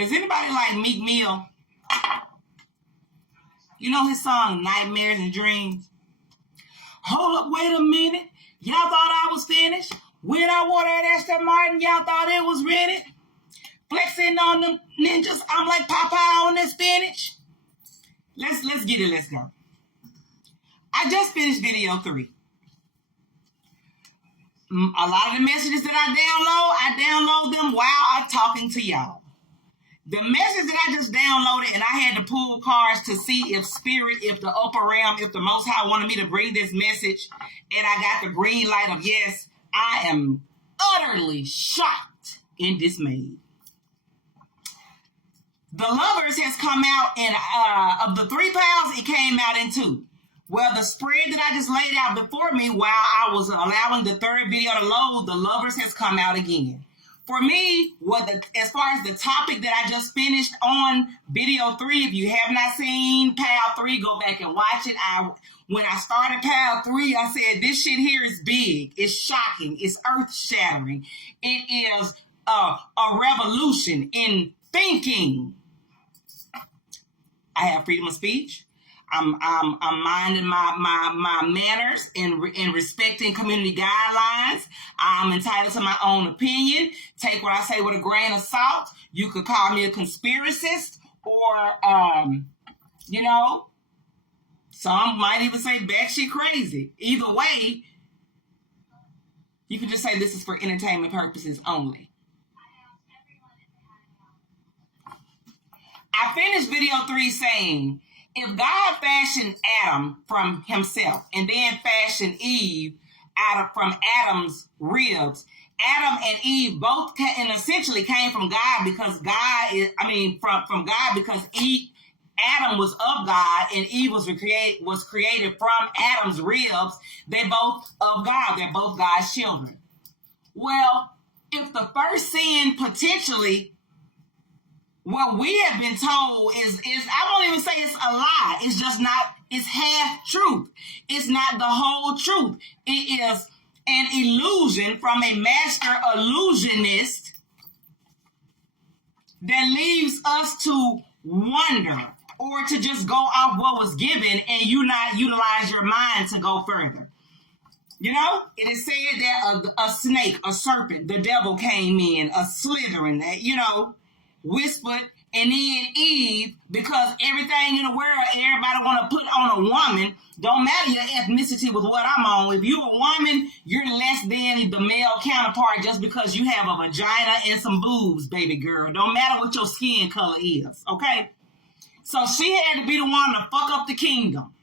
Does anybody like Meek Mill? You know his song, Nightmares and Dreams? Hold up, wait a minute. Y'all thought I was finished? When I wore that Aston Martin, y'all thought it was rented? Flexing on them ninjas, I'm like Popeye on this spinach. Let's get it, let's go. I just finished video 3. A lot of the messages that I download them while I'm talking to y'all. The message that I just downloaded, and I had to pull cards to see if spirit, if the upper realm, if the Most High wanted me to bring this message, and I got the green light of yes, I am utterly shocked and dismayed. The Lovers has come out, and of the 3 pounds, it came out in 2. Well, the spread that I just laid out before me while I was allowing the 3rd video to load, the Lovers has come out again. For me, as far as the topic that I just finished on video 3, if you have not seen Pal 3, go back and watch it. When I started Pal 3, I said, this shit here is big. It's shocking. It's earth-shattering. It is a revolution in thinking. I have freedom of speech. I'm minding my manners and respecting community guidelines. I'm entitled to my own opinion. Take what I say with a grain of salt. You could call me a conspiracist or, some might even say batshit crazy. Either way, you can just say this is for entertainment purposes only. I finished video 3 saying, if God fashioned Adam from himself and then fashioned Eve from Adam's ribs, Adam and Eve both essentially came from God because from God because Adam was of God and Eve was created from Adam's ribs. They're both of God. They're both God's children. Well, if the first sin potentially, what we have been told is I won't even say it's a lie. It's just not, it's half truth. It's not the whole truth. It is an illusion from a master illusionist that leaves us to wonder or to just go off what was given and you not utilize your mind to go further. You know, it is said that a snake, a serpent, the devil came in, a slithering, that, whispered, and then Eve, because everything in the world, everybody want to put on a woman, don't matter your ethnicity with what I'm on. If you're a woman, you're less than the male counterpart just because you have a vagina and some boobs, baby girl. Don't matter what your skin color is, okay? So she had to be the one to fuck up the kingdom.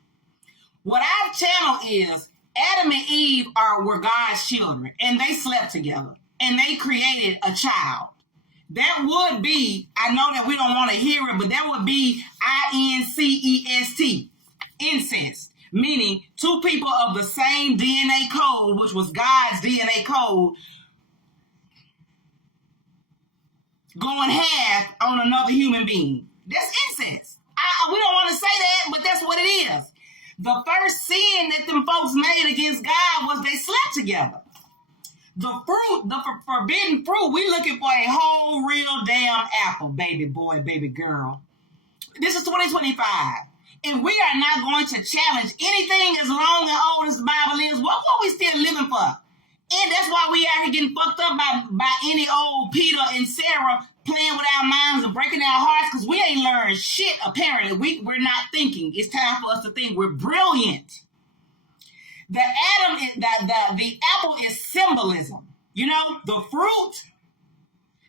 What I've channeled is Adam and Eve were God's children, and they slept together, and they created a child. That would be, I know that we don't want to hear it, but that would be incest, incest, meaning 2 people of the same DNA code, which was God's DNA code, going half on another human being. That's incest. We don't want to say that, but that's what it is. The first sin that them folks made against God was they slept together. The fruit, the forbidden fruit, we looking for a whole real damn apple, baby boy, baby girl. This is 2025. And we are not going to challenge anything as long and old as the Bible is. What we still living for? And that's why we out here getting fucked up by any old Peter and Sarah playing with our minds and breaking our hearts because we ain't learned shit, apparently. We're not thinking. It's time for us to think. We're brilliant. The apple is symbolism. The fruit,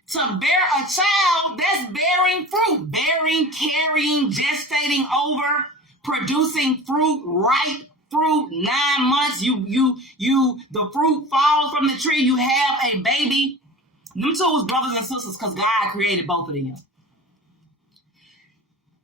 to bear a child, that's bearing fruit. Bearing, carrying, gestating over, producing fruit, ripe fruit, 9 months. The fruit falls from the tree. You have a baby. Them 2 was brothers and sisters because God created both of them.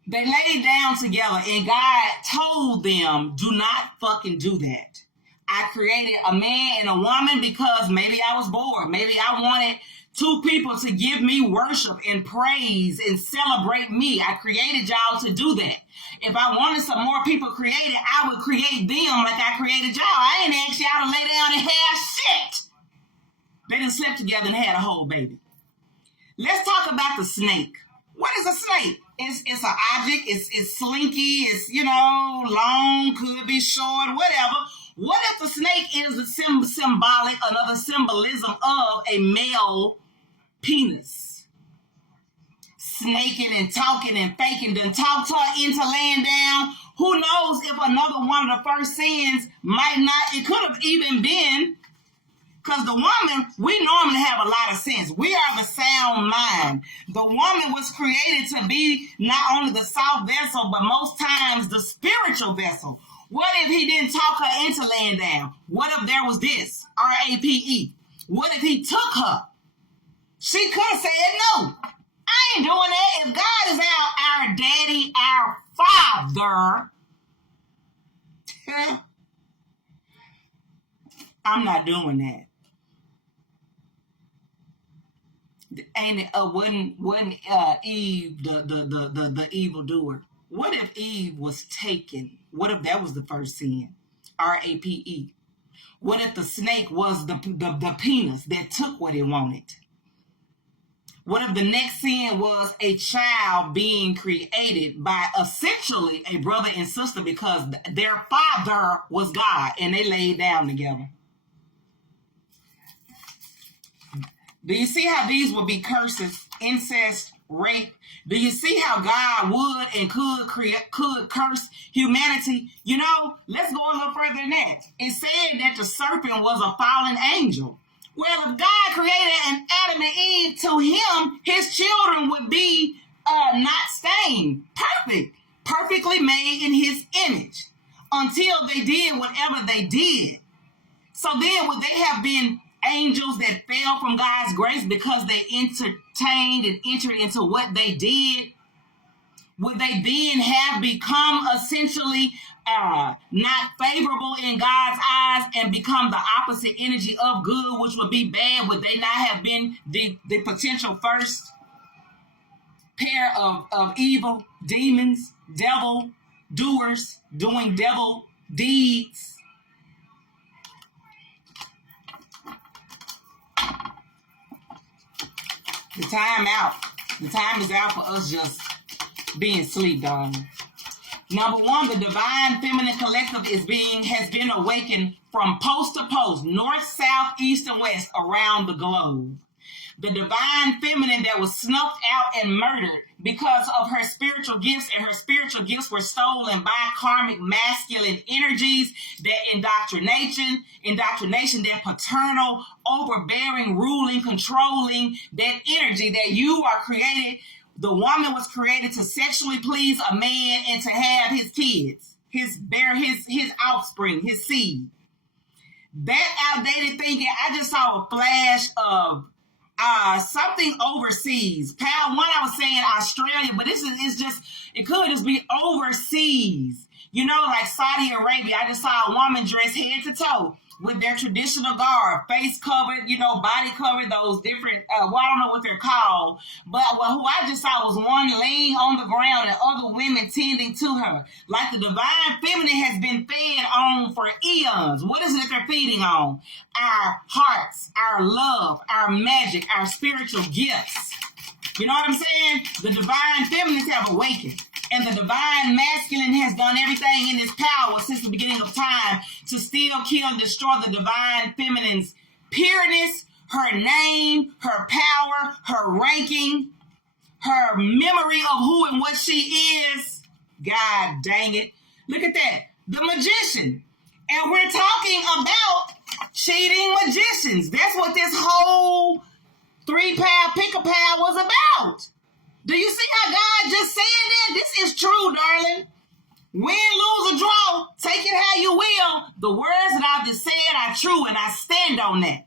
They laid down together and God told them, do not fucking do that. I created a man and a woman because maybe I was bored. Maybe I wanted 2 people to give me worship and praise and celebrate me. I created y'all to do that. If I wanted some more people created, I would create them like I created y'all. I ain't asked y'all to lay down and have shit. They done slept together and had a whole baby. Let's talk about the snake. What is a snake? It's an object. It's slinky. It's, long, could be short, whatever. What if the snake is a symbolic, another symbolism of a male penis? Snaking and talking and faking, then talk her into laying down. Who knows if another one of the first sins might not, it could have even been, because the woman, we normally have a lot of sense. We are the sound mind. The woman was created to be not only the soft vessel, but most times the spiritual vessel. What if he didn't talk her into laying down? What if there was this, R-A-P-E? What if he took her? She could have said no. I ain't doing that. If God is our daddy, our father, I'm not doing that. Ain't it? Wasn't Eve the evildoer? What if Eve was taken? What if that was the first sin? R-A-P-E. What if the snake was the penis that took what it wanted? What if the next sin was a child being created by essentially a brother and sister because their father was God and they laid down together? Do you see how these would be curses? Incest, rape. Do you see how God would and could curse humanity? Let's go a little further than that. It said that the serpent was a fallen angel. Well, if God created an Adam and Eve, to him, his children would be not stained, perfectly made in his image, until they did whatever they did. So then would they have been angels that fell from God's grace because they entertained and entered into what they did? Would they then have become essentially not favorable in God's eyes and become the opposite energy of good, which would be bad? Would they not have been the potential first pair of evil demons, devil doers, doing devil deeds? The time is out for us just being asleep, darling. Number one, the divine feminine collective has been awakened from post to post, north, south, east, and west around the globe. The divine feminine that was snuffed out and murdered because of her spiritual gifts, and her spiritual gifts were stolen by karmic masculine energies, that indoctrination, that paternal, overbearing, ruling, controlling, that energy that you are created. The woman was created to sexually please a man and to have his kids, his offspring, his seed. That outdated thinking, I just saw a flash of something overseas. Pal, one I was saying Australia, but it could just be overseas. Like Saudi Arabia. I just saw a woman dressed head to toe with their traditional garb, face covered, body covered, those different, I don't know what they're called, but who I just saw was one laying on the ground and other women tending to her. Like the divine feminine has been fed on for eons. What is it that they're feeding on? Our hearts, our love, our magic, our spiritual gifts. You know what I'm saying? The divine feminines have awakened. And the divine masculine has done everything in its power since the beginning of time to steal, kill, and destroy the divine feminine's pureness, her name, her power, her ranking, her memory of who and what she is. God dang it. Look at that. The magician. And we're talking about cheating magicians. That's what this whole 3-pound pick-a-pal was about. Do you see how God just said that? This is true, darling. Win, lose, or draw, take it how you will. The words that I've just said are true, and I stand on that.